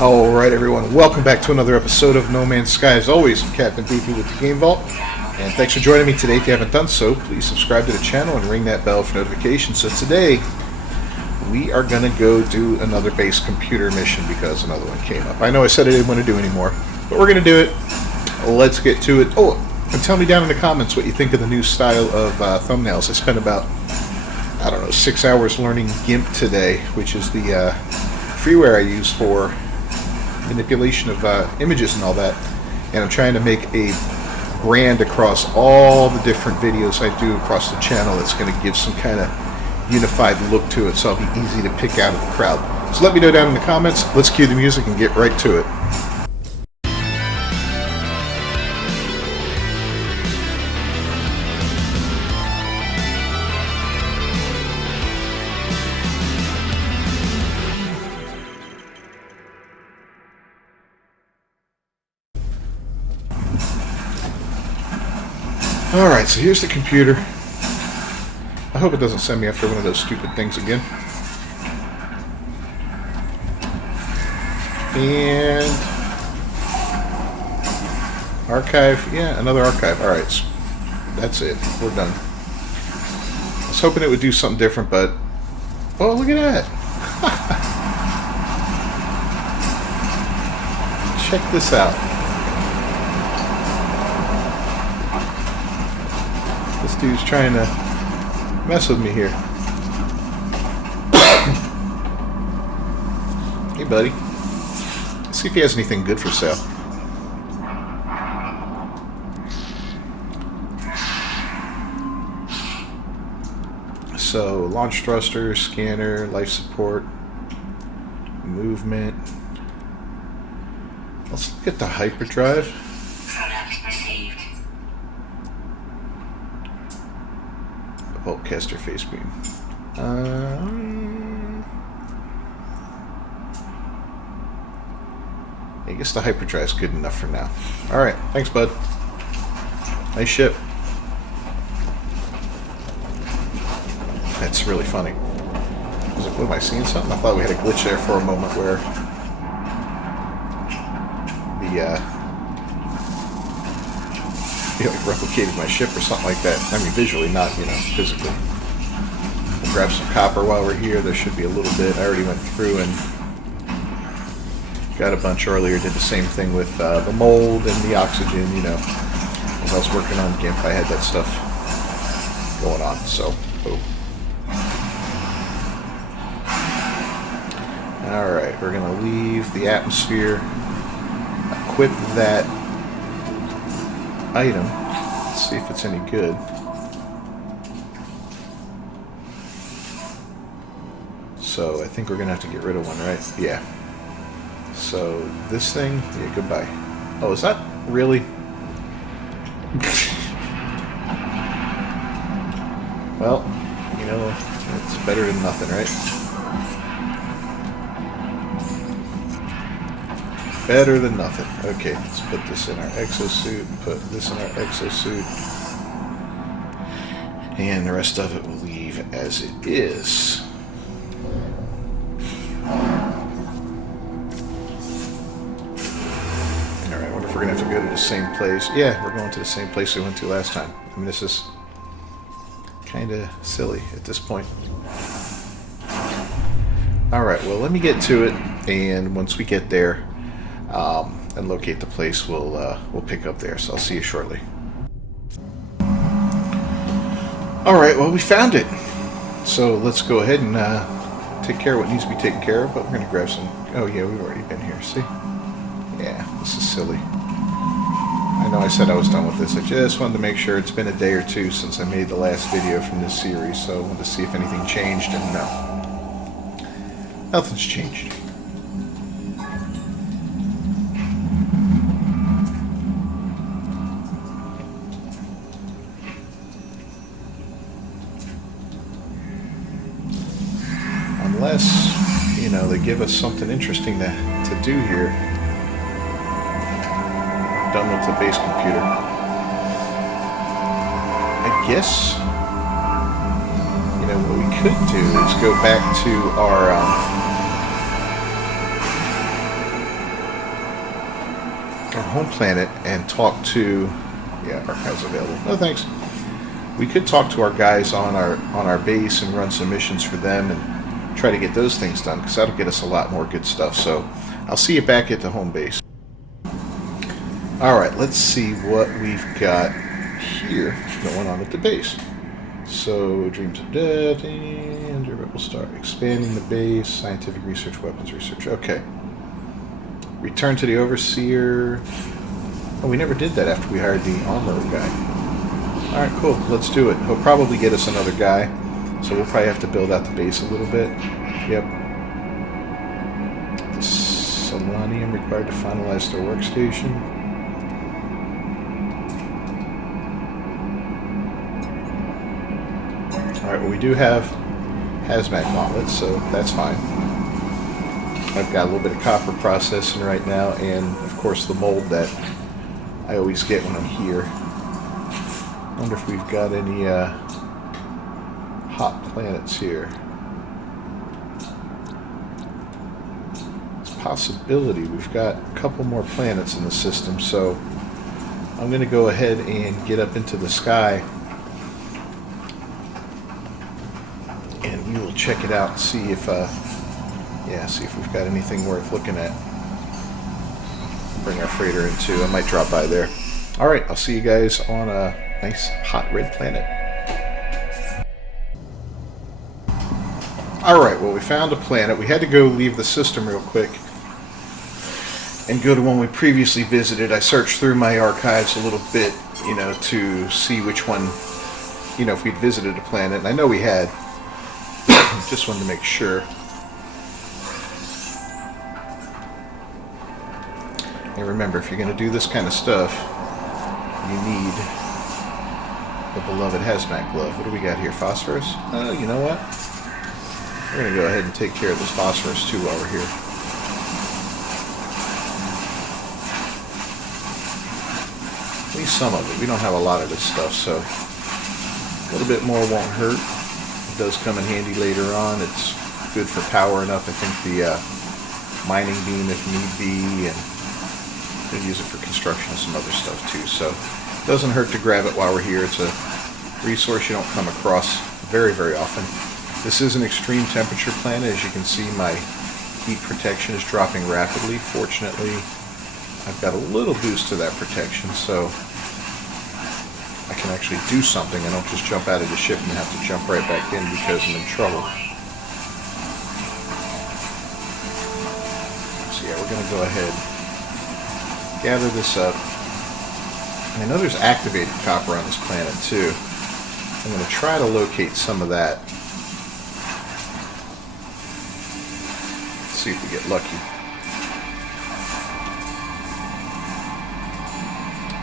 Alright everyone, welcome back to another episode of No Man's Sky. As always, I'm Captain Beefy with the Game Vault, and thanks for joining me today. If you haven't done so, please subscribe to the channel and ring that bell for notifications. So today, we are going to go do another base computer mission because another one came up. I know I said I didn't want to do anymore, but we're going to do it. Let's get to it. Oh, and tell me down in the comments what you think of the new style of thumbnails. I spent about, 6 hours learning GIMP today, which is the freeware I use for manipulation of images and all that, and I'm trying to make a brand across all the different videos I do across the channel that's going to give some kind of unified look to it, so I'll be easy to pick out of the crowd. So let me know down in the comments. Let's cue the music and get right to it. Alright, so here's the computer. I hope it doesn't send me after one of those stupid things again. And archive, yeah, another archive. Alright, so that's it. We're done. I was hoping it would do something different, but oh, look at that. Check this out. This dude's trying to mess with me here. Hey, buddy. Let's see if he has anything good for sale. So, launch thruster, scanner, life support, movement. Let's look at the hyperdrive. Caster face beam. I guess the hyperdrive's good enough for now. Alright, thanks bud. Nice ship. That's really funny. What, am I seeing something? I thought we had a glitch there for a moment where it replicated my ship or something like that. I mean, visually, not, physically. We'll grab some copper while we're here. There should be a little bit. I already went through and got a bunch earlier. Did the same thing with the mold and the oxygen, As I was working on GIMP, I had that stuff going on, so, boom. Alright, we're going to leave the atmosphere, equip that item. Let's see if it's any good. So I think we're gonna have to get rid of one, right? Yeah. So this thing, yeah, goodbye. Oh, is that really? Well, it's better than nothing, right? Better than nothing. Okay, let's put this in our exosuit, put this in our exosuit, and the rest of it will leave as it is. Alright, I wonder if we're going to have to go to the same place. Yeah, we're going to the same place we went to last time. I mean, this is kind of silly at this point. Alright, well, let me get to it, and once we get there, and locate the place, we'll pick up there. So I'll see you shortly. Alright, well, we found it. So let's go ahead and take care of what needs to be taken care of, but we're going to grab some... Oh yeah, we've already been here, see? Yeah, this is silly. I know I said I was done with this. I just wanted to make sure. It's been a day or two since I made the last video from this series, so I wanted to see if anything changed, and no. Nothing's changed. Unless, they give us something interesting to do here. Done with the base computer. I guess, what we could do is go back to our our home planet and talk to... Yeah, archives available. No thanks. We could talk to our guys on our base and run some missions for them and try to get those things done, because that'll get us a lot more good stuff. So I'll see you back at the home base. Alright, let's see what we've got here going on at the base. So, Dreams of Death, and we'll start expanding the base, scientific research, weapons research. Okay. Return to the Overseer. Oh, we never did that after we hired the armorer guy. Alright, cool. Let's do it. He'll probably get us another guy, so we'll probably have to build out the base a little bit. Yep. The Selenium required to finalize their workstation. Alright, well, we do have hazmat gauntlets, so that's fine. I've got a little bit of copper processing right now, and of course the mold that I always get when I'm here. I wonder if we've got any hot planets here. It's a possibility. We've got a couple more planets in the system, so I'm going to go ahead and get up into the sky. And we will check it out and see if, see if we've got anything worth looking at. Bring our freighter in too. I might drop by there. All right, I'll see you guys on a nice hot red planet. All right, well, we found a planet. We had to go leave the system real quick and go to one we previously visited. I searched through my archives a little bit, to see which one, if we'd visited a planet, and I know we had. Just wanted to make sure. And remember, if you're going to do this kind of stuff, you need the beloved hazmat glove. What do we got here? Phosphorus? Oh, you know what? We're going to go ahead and take care of this phosphorus too while we're here. At least some of it. We don't have a lot of this stuff, so a little bit more won't hurt. Does come in handy later on. It's good for powering up, I think, the mining beam if need be, and could use it for construction of some other stuff too. So it doesn't hurt to grab it while we're here. It's a resource you don't come across very, very often. This is an extreme temperature planet. As you can see, my heat protection is dropping rapidly. Fortunately, I've got a little boost to that protection, so I can actually do something. I don't just jump out of the ship and have to jump right back in because I'm in trouble. So yeah, we're going to go ahead, gather this up. I know there's activated copper on this planet too. I'm going to try to locate some of that. See if we get lucky.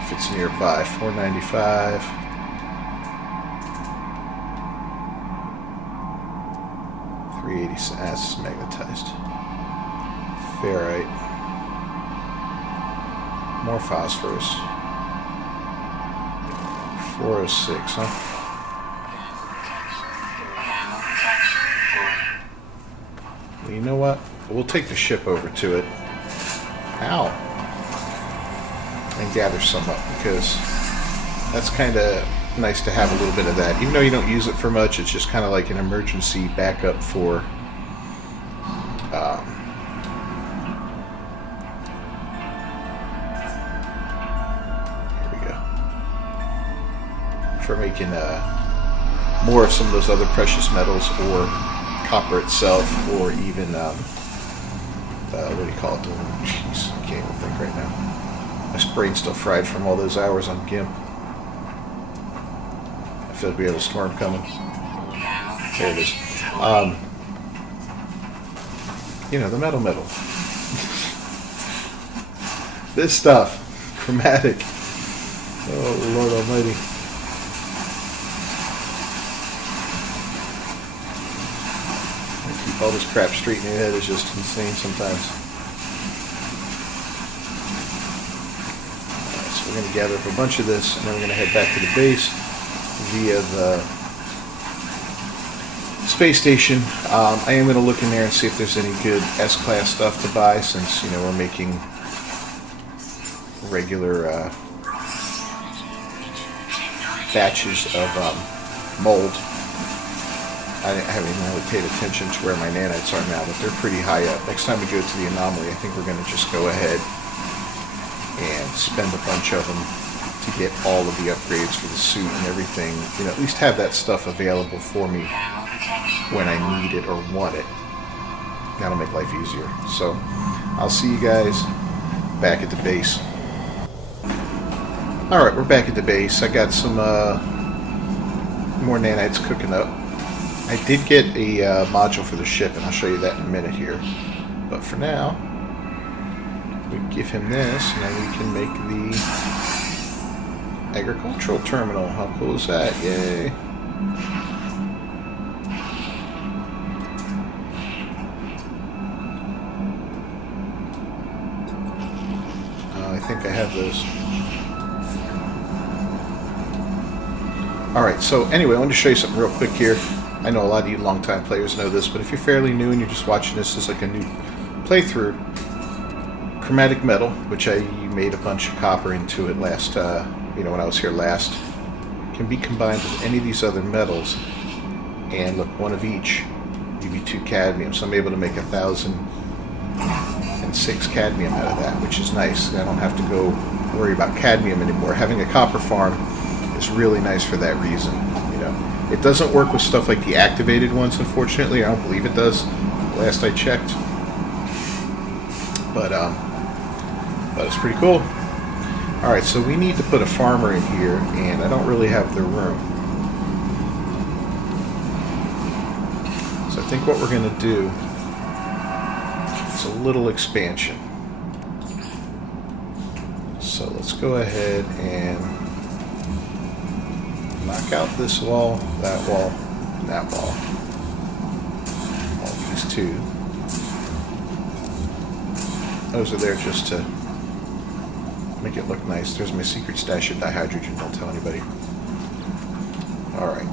If it's nearby. 495. That's magnetized. Ferrite. More phosphorus. 406, huh? Well, you know what? We'll take the ship over to it. Ow. And gather some up, because that's kind of nice to have a little bit of that. Even though you don't use it for much, it's just kind of like an emergency backup for here we go. For making more of some of those other precious metals, or copper itself, or even what do you call it? Jeez, I can't even think right now. My brain's still fried from all those hours on GIMP. I feel like we have a storm coming. There it is. The metal. This stuff. Chromatic. Oh, Lord Almighty. Keep all this crap straight in your head is just insane sometimes. Alright, so we're going to gather up a bunch of this, and then we're going to head back to the base via the space station. I am going to look in there and see if there's any good S-Class stuff to buy, since, we're making regular batches of mold. I haven't even really paid attention to where my nanites are now, but they're pretty high up. Next time we go to the anomaly, I think we're going to just go ahead and spend a bunch of them to get all of the upgrades for the suit and everything. You know, at least have that stuff available for me when I need it or want it. That'll make life easier. So, I'll see you guys back at the base. Alright, we're back at the base. I got some more nanites cooking up. I did get a module for the ship, and I'll show you that in a minute here. But for now, we give him this, and then we can make the agricultural terminal. How cool is that? Yay! I think I have those. Alright, so anyway, I wanted to show you something real quick here. I know a lot of you longtime players know this, but if you're fairly new and you're just watching this as like a new playthrough, chromatic metal, which I made a bunch of copper into it last, when I was here last, can be combined with any of these other metals, and look, one of each give you 2 cadmium, so I'm able to make 1,006 cadmium out of that, which is nice. I don't have to go worry about cadmium anymore. Having a copper farm is really nice for that reason. It doesn't work with stuff like the activated ones, unfortunately. I don't believe it does, last I checked. But it's pretty cool. Alright, so we need to put a farmer in here, and I don't really have the room. So I think what we're going to do is a little expansion. So let's go ahead and knock out this wall, that wall, and that wall. All these 2. Those are there just to make it look nice. There's my secret stash of dihydrogen, don't tell anybody. Alright,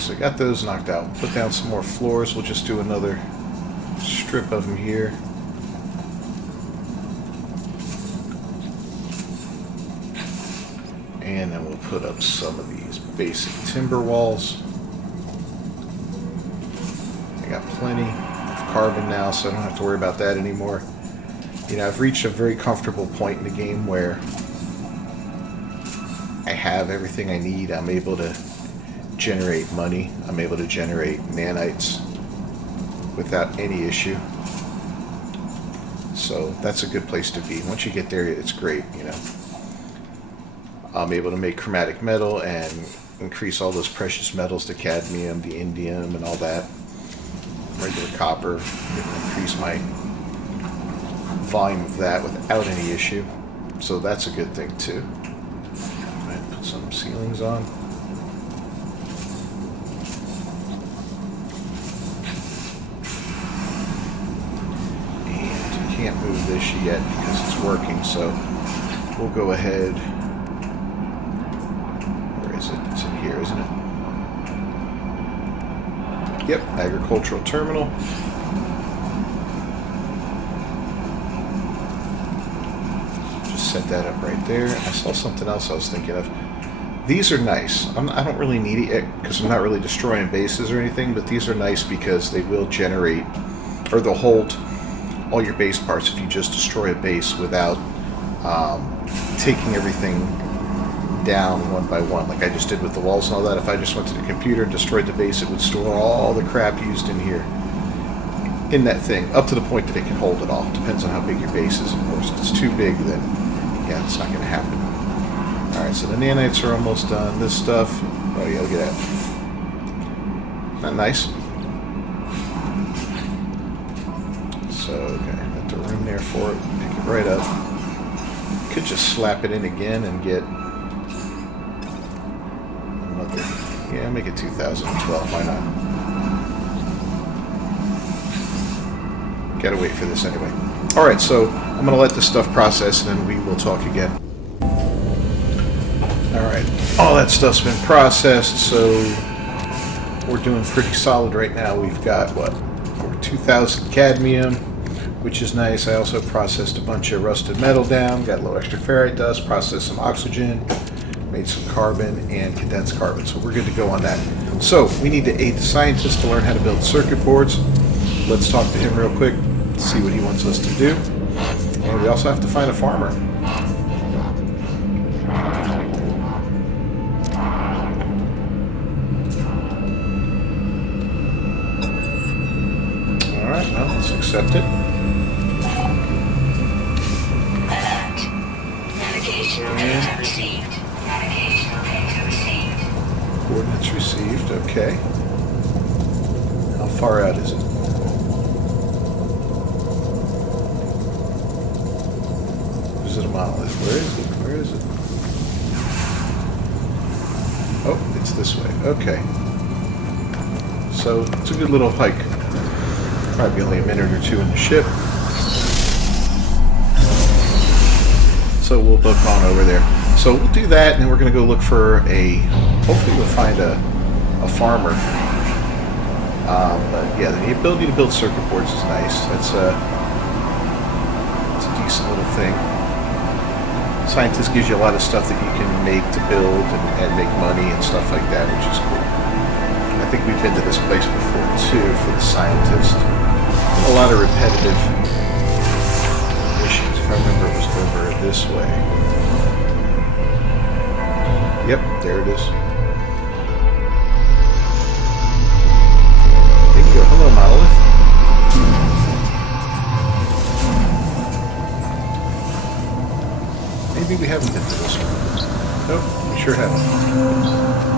so I got those knocked out. Put down some more floors. We'll just do another strip of them here. And then we'll put up some of these basic timber walls. I got plenty of carbon now, so I don't have to worry about that anymore. I've reached a very comfortable point in the game where I have everything I need. I'm able to generate money. I'm able to generate nanites without any issue. So that's a good place to be. Once you get there, it's great, I'm able to make chromatic metal and increase all those precious metals, the cadmium, the indium, and all that. Regular copper, increase my volume of that without any issue. So that's a good thing too. Right, put some ceilings on. And you can't move this yet because it's working, so we'll go ahead. It's in here, isn't it? Yep, agricultural terminal. Just set that up right there. I saw something else I was thinking of. These are nice. I don't really need it because I'm not really destroying bases or anything, but these are nice because they will generate, or they'll hold all your base parts if you just destroy a base without taking everything down one by one, like I just did with the walls and all that. If I just went to the computer and destroyed the base, it would store all the crap used in here in that thing, up to the point that it can hold it all. Depends on how big your base is, of course. If it's too big, then yeah, it's not going to happen. Alright, so the nanites are almost done. This stuff, oh yeah, look at that. Not nice? So, okay, got the room there for it. Pick it right up. Could just slap it in again and get another, yeah, make it 2012, why not? Gotta wait for this anyway. Alright, so I'm gonna let this stuff process and then we will talk again. Alright, all that stuff's been processed, so we're doing pretty solid right now. We've got, what, over 2,000 cadmium, which is nice. I also processed a bunch of rusted metal down, got a little extra ferrite dust, processed some oxygen, made some carbon and condensed carbon. So we're good to go on that. So we need to aid the scientist to learn how to build circuit boards. Let's talk to him real quick, see what he wants us to do. And we also have to find a farmer. Alright, well, let's accept it. Alert. Navigational data received. Navigational data received. Coordinates received, okay. How far out is it? Is it a monolith? Where is it? Where is it? Oh, it's this way. Okay. So it's a good little hike. Probably only a minute or two in the ship. So we'll book on over there. So we'll do that, and then we're going to go look for a... Hopefully we'll find a farmer. But yeah, the ability to build circuit boards is nice. It's a decent little thing. Scientist gives you a lot of stuff that you can make to build and make money and stuff like that, which is cool. I think we've been to this place before too for the scientist. A lot of repetitive missions. If I remember, it was over this way. Yep, there it is. There you go. Hello, monolith. Maybe we haven't been to this one. Nope, we sure haven't.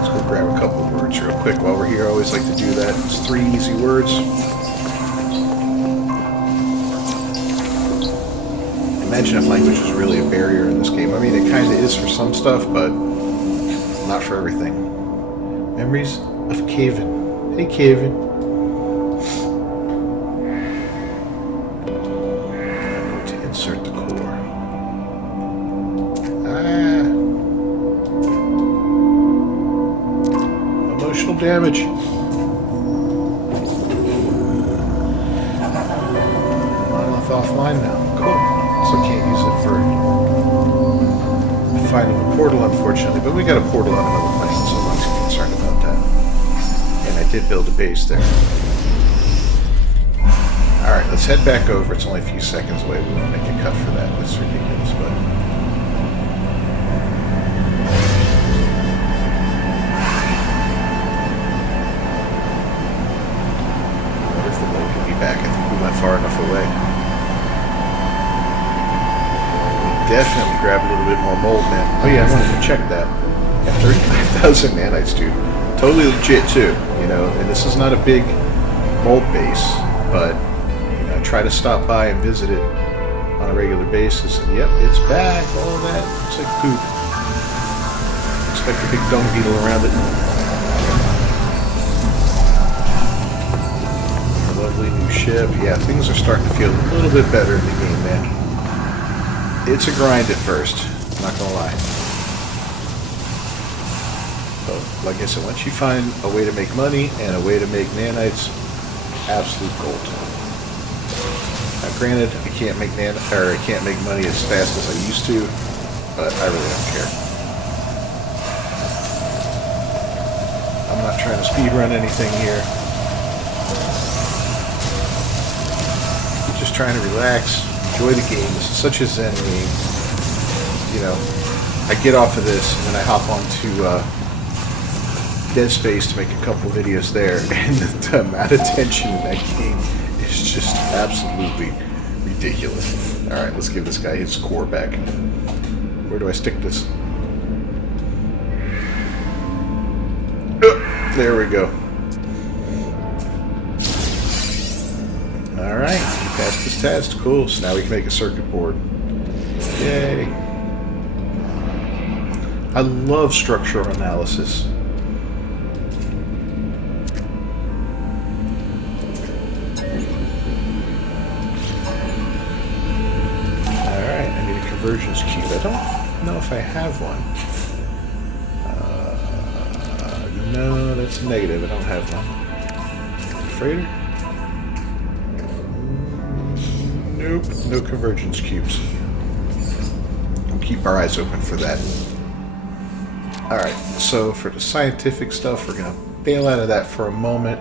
Let's go grab a couple of words real quick while we're here. I always like to do that. It's 3 easy words. Imagine if language was really a barrier in this game. I mean, it kind of is for some stuff, but not for everything. Memories of Kevin. Hey, Kevin. I'm going to insert the core. Emotional damage. Monolith offline now. Cool. So can't use it for finding a portal, unfortunately. But we got a portal on another planet, so I'm not too concerned about that. And I did build a base there. Alright, let's head back over. It's only a few seconds away. We won't make a cut for that. That's ridiculous, but... I wonder if the boat can be back. I think we went far enough away. Definitely grab a little bit more mold, man. Oh yeah, I wanted to check that. Yeah, 35,000 nanites, dude. Totally legit, too. You know, and this is not a big mold base, but, you know, I try to stop by and visit it on a regular basis, and yep, it's back. All of that looks like poop. Expect a big dung beetle around it. Our lovely new ship. Yeah, things are starting to feel a little bit better in the game, man. It's a grind at first, I'm not gonna lie. But like I said, once you find a way to make money and a way to make nanites, absolute gold. Now granted, I can't make I can't make money as fast as I used to, but I really don't care. I'm not trying to speed run anything here. I'm just trying to relax. Enjoy the game. This is such a zen game. You know, I get off of this and then I hop onto Dead Space to make a couple videos there, and the amount of tension in that game is just absolutely ridiculous. Alright, let's give this guy his core back. Where do I stick this? There we go. Alright, we passed this test. Cool. So now we can make a circuit board. Yay. I love structural analysis. Alright, I need a convergence cube. I don't know if I have one. No, that's a negative. I don't have one. Freighter? Nope, no convergence cubes. We'll keep our eyes open for that. Alright, so for the scientific stuff, we're going to bail out of that for a moment.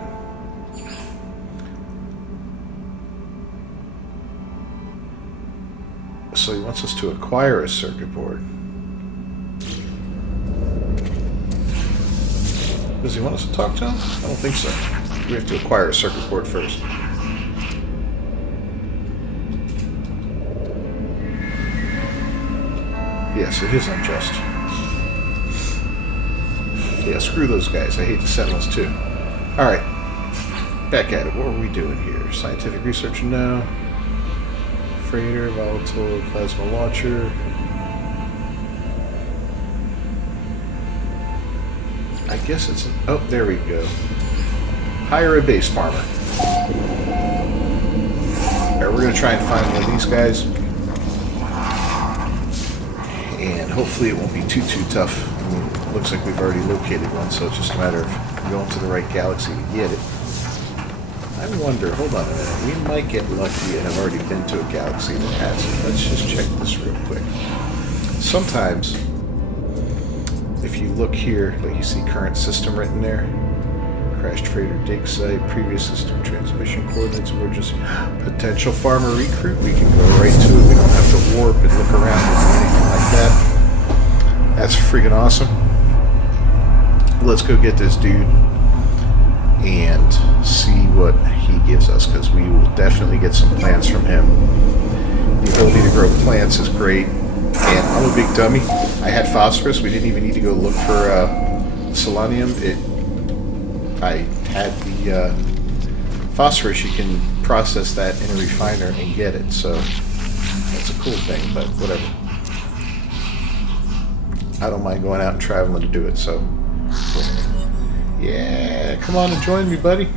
So he wants us to acquire a circuit board. Does he want us to talk to him? I don't think so. We have to acquire a circuit board first. Yes, it is unjust. Yeah, screw those guys. I hate the Sentinels too. Alright. Back at it. What are we doing here? Scientific research? No. Freighter, volatile, plasma launcher. I guess it's... Oh, there we go. Hire a base farmer. Alright, we're going to try and find one of these guys. And hopefully it won't be too tough. I mean, it looks like we've already located one, so it's just a matter of going to the right galaxy to get it. I wonder, hold on a minute, we might get lucky and have already been to a galaxy that has it. Let's just check this real quick. Sometimes, if you look here, like you see current system written there, crashed freighter dig site, previous system transmission coordinates, emergency, potential farmer recruit, we can go right to it. We don't have to warp and look around and do anything like that. That's freaking awesome. Let's go get this dude and see what he gives us, because we will definitely get some plants from him. The ability to grow plants is great, and I'm a big dummy. I had phosphorus. We didn't even need to go look for selenium. I had the phosphorus. You can process that in a refiner and get it, so that's a cool thing, but whatever. I don't mind going out and traveling to do it, so yeah, come on and join me, buddy.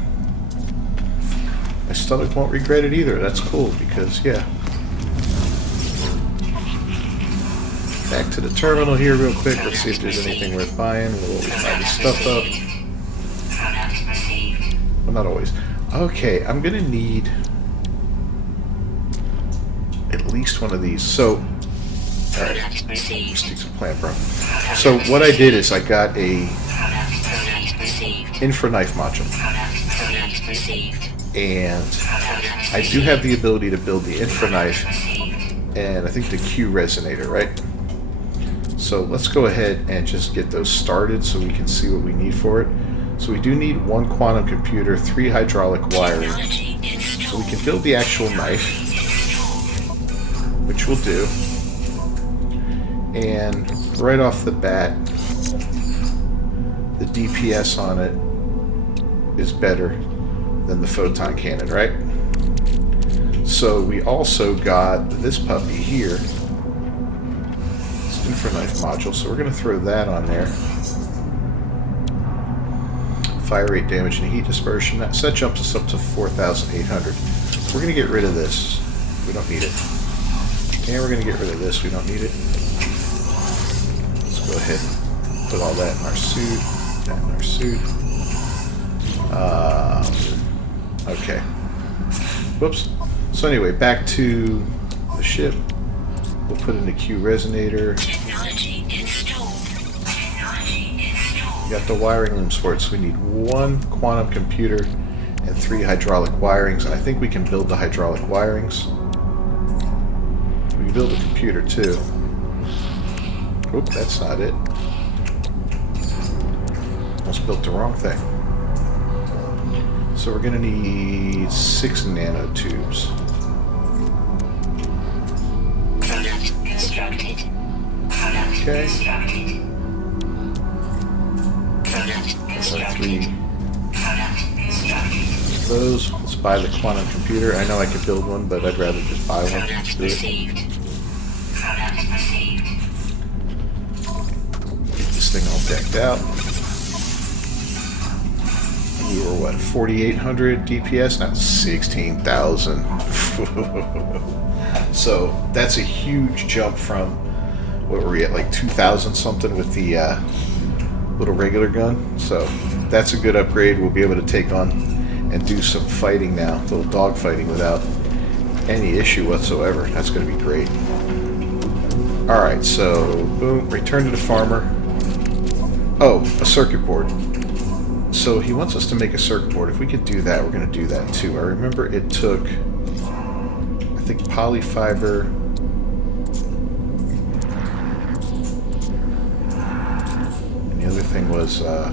My stomach won't regret it either. That's cool, because, yeah. Back to the terminal here real quick. Let's see if there's anything worth buying. We'll always buy this stuff up. Well, not always. Okay, I'm going to need at least one of these. So, alright, stick to plant, bro. So, what I did is I got a infra knife module, and I do have the ability to build the infra knife and I think the Q resonator, right? So let's go ahead and just get those started so we can see what we need for it. So we do need one quantum computer, 3 hydraulic wiring, so we can build the actual knife, which we'll do. And right off the bat, the DPS on it is better than the photon cannon, right? So we also got this puppy here, this infra knife module, so we're going to throw that on there. Fire rate, damage, and heat dispersion. That jumps us up to 4,800. We're going to get rid of this. We don't need it. And we're going to get rid of this. We don't need it. Let's go ahead and put all that in our suit. That in our suit. Okay. Whoops. So anyway, back to the ship. We'll put in the Q resonator. We got the wiring looms for it, so we need 1 quantum computer and 3 hydraulic wirings, and I think we can build the hydraulic wirings. We can build the computer too. Oop, that's not it. Almost built the wrong thing. So we're going to need 6 nanotubes. Okay. That's our 3. Those. Let's buy the quantum computer. I know I could build one, but I'd rather just buy one. Let's do it. Get this thing all decked out. We were what, 4,800 DPS? Now 16,000. So that's a huge jump from what were we at, like 2,000 something with the little regular gun. So that's a good upgrade. We'll be able to take on and do some fighting now, a little dog fighting without any issue whatsoever. That's going to be great. Alright, so boom, return to the farmer. Oh, a circuit board. So he wants us to make a circuit board. If we could do that, we're going to do that too. I remember it took, I think, polyfiber. And the other thing was, yeah,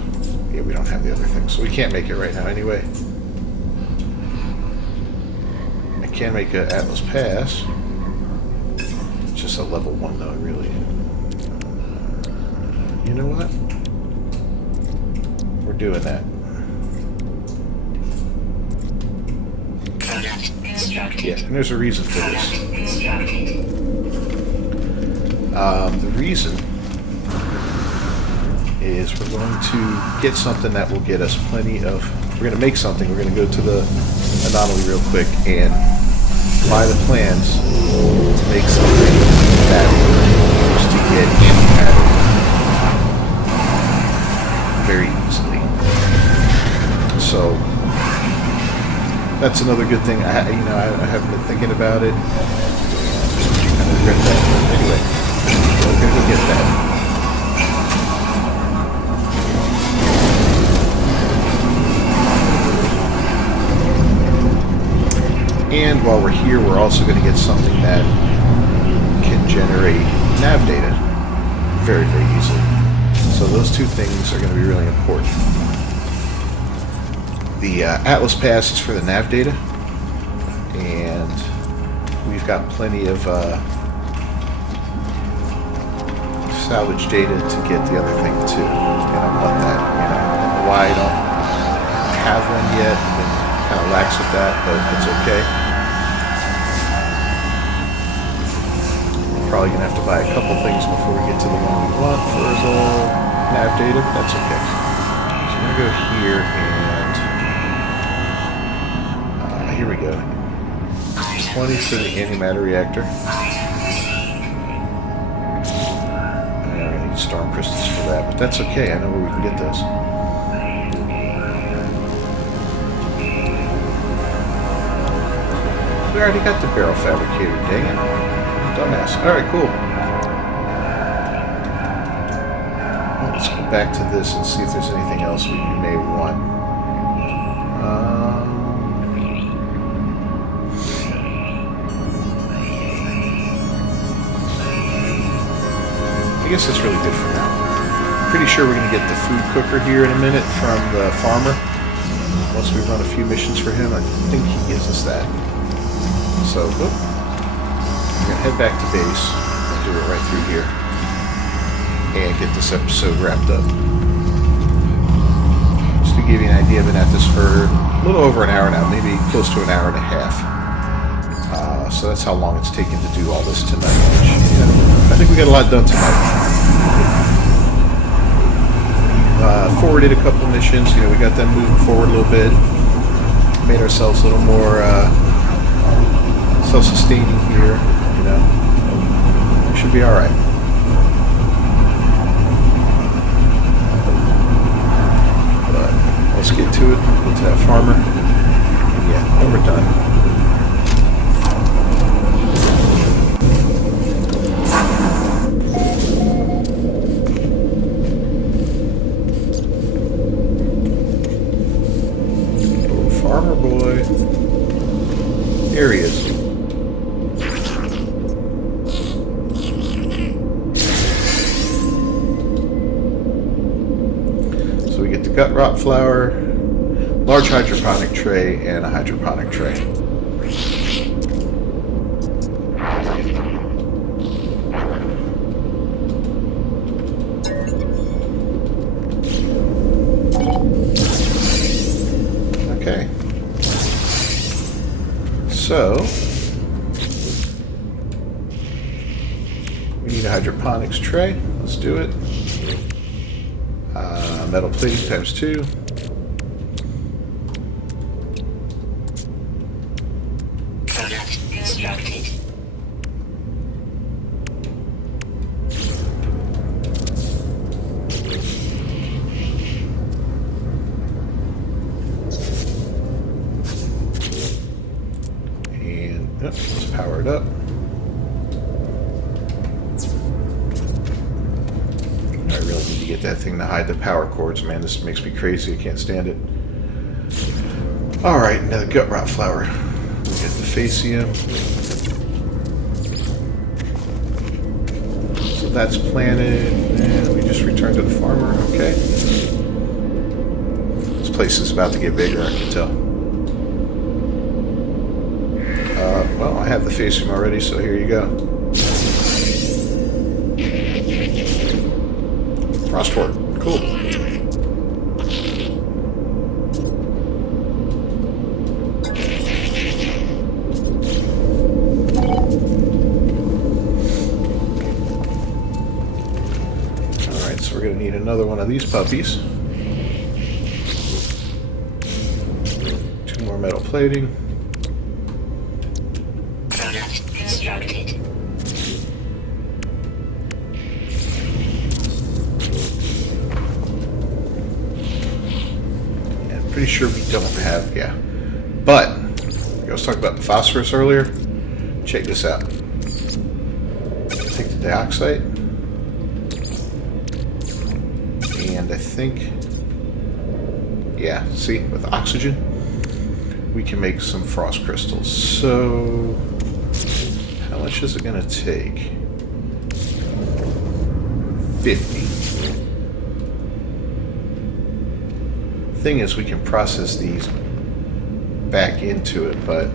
we don't have the other thing, so we can't make it right now anyway. I can make an Atlas Pass. It's just a level 1 though, really. You know what? We're doing that. Yeah, and there's a reason for this. The reason is we're going to get something that will get us plenty of... We're going to make something. We're going to go to the anomaly real quick and buy the plans to make something that we're used to get antimatter very easily. So that's another good thing. I haven't been thinking about it. I regret that. Anyway, we're gonna go get that. And while we're here, we're also going to get something that can generate nav data very, very easily. So those two things are going to be really important. The Atlas Pass is for the nav data, and we've got plenty of salvage data to get the other thing too. And I want that. I don't know why I don't have one yet. I've been kind of lax with that, but it's okay. Probably gonna have to buy a couple things before we get to the one we want for the nav data, but that's okay. So I'm gonna go here and here we go. 20 for the antimatter reactor. I'm gonna need storm crystals for that, but that's okay. I know where we can get those. We already got the barrel fabricator, dang it. Dumbass. Alright, cool. Well, let's go back to this and see if there's anything else we may want. I guess that's really good for now. Pretty sure we're going to get the food cooker here in a minute from the farmer. Once we run a few missions for him, I think he gives us that. So, whoop. We're going to head back to base and do it right through here and get this episode wrapped up. Just to give you an idea, I've been at this for a little over an hour now, maybe close to an hour and a half. So that's how long it's taken to do all this tonight. Which, I think we got a lot done tonight. Forwarded a couple missions, we got them moving forward a little bit. Made ourselves a little more self-sustaining here. We should be alright. But let's get to it. Get to that farmer. And yeah, then we're done. Oh, farmer boy. There he is. Gut rot flour, large hydroponic tray, and a hydroponic tray. Okay. So, we need a hydroponics tray. Let's do it. Metal plating ×2. Product constructed. And really need to get that thing to hide the power cords, man. This makes me crazy. I can't stand it. Alright, another gut rot flower. We get the facium. So that's planted, and we just return to the farmer. Okay. This place is about to get bigger, I can tell. Well, I have the facium already, so here you go. Frostwort. Cool. Alright, so we're going to need another one of these puppies. 2 more metal plating. Product constructed. Pretty sure we don't have, yeah. But, I was talking about the phosphorus earlier. Check this out. Take the dioxide. And I think, yeah, see, with oxygen, we can make some frost crystals. So, how much is it going to take? 50. Thing is, we can process these back into it, but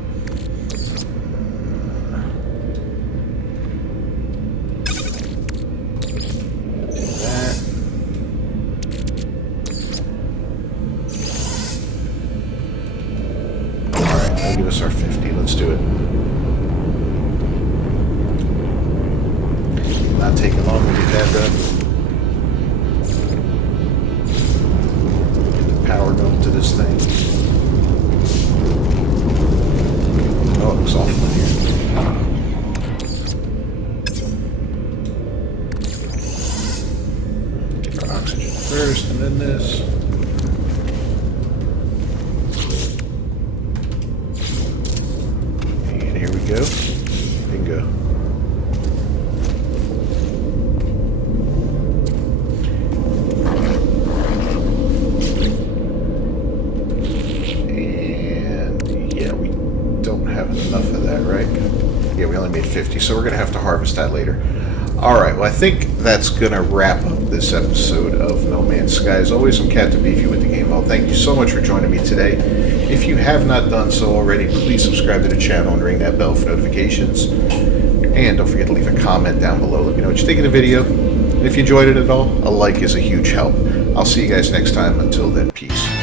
that. Alright, that'll give us our 50. Let's do it. Not taking long to get that done. Power going to this thing. Oh, it looks awful in here. Get our oxygen first, and then this. And here we go. Bingo. Enough of that, right? Yeah, we only made 50, so we're going to have to harvest that later. Alright, well, I think that's going to wrap up this episode of No Man's Sky. As always, I'm Captain Beefy with the Game Vault. Thank you so much for joining me today. If you have not done so already, please subscribe to the channel and ring that bell for notifications. And don't forget to leave a comment down below. Let me know what you think of the video. And if you enjoyed it at all, a like is a huge help. I'll see you guys next time. Until then, peace.